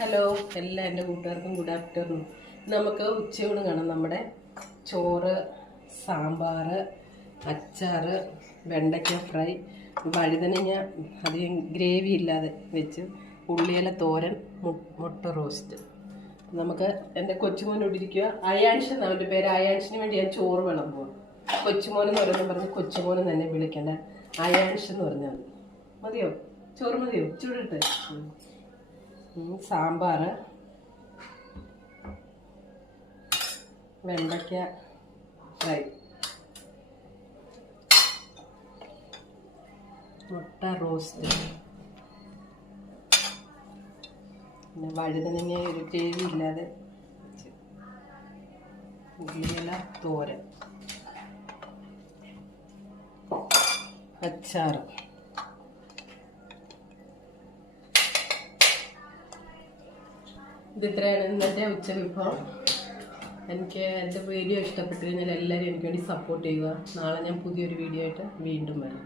Hello, എല്ലാ എൻ്റെ കൂട്ടുകാർക്കും ഗുഡ് ആഫ്റ്റർനൂൺ. നമുക്ക് ഉച്ചയൂണ് കാണാം. നമ്മുടെ ചോറ്, സാമ്പാർ, അച്ചാർ, വെണ്ടയ്ക്ക ഫ്രൈ, വഴുതനങ്ങ അധികം ഗ്രേവി ഇല്ലാതെ വെച്ച്, ഉള്ളിയില തോരൻ, മുട്ട റോസ്റ്റ്. നമുക്ക് എൻ്റെ കൊച്ചുമോനോട് ഇരിക്കുക. അയാൻഷ് എന്നാണ് അവൻ്റെ പേര്. അയാൻഷിന് വേണ്ടി ഞാൻ ചോറ് വിളമ്പുക. കൊച്ചുമോനെന്ന് പറയുന്നത് പറഞ്ഞ് കൊച്ചുമോനെ തന്നെ വിളിക്കണ്ട, അയാൻഷ് എന്ന് പറഞ്ഞാൽ മതിയോ? ചോറ് മതിയോ? ചൂടിട്ട് സാമ്പാർ, വെണ്ടയ്ക്ക ഫ്രൈ, മുട്ട റോസ്റ്റ്, പിന്നെ വഴുതനങ്ങ ഒരു ഗ്രേവി ഇല്ലാതെ ഉള്ളിയില തോരൻ, അച്ചാർ. ഇതിത്രയാണ് ഇന്നത്തെ ഉച്ചവിഭവം. എനിക്ക് എൻ്റെ വീഡിയോ ഇഷ്ടപ്പെട്ടു കഴിഞ്ഞാൽ എല്ലാവരും എനിക്ക് വേണ്ടി സപ്പോർട്ട് ചെയ്യുക. നാളെ ഞാൻ പുതിയൊരു വീഡിയോ ആയിട്ട് വീണ്ടും വരാം.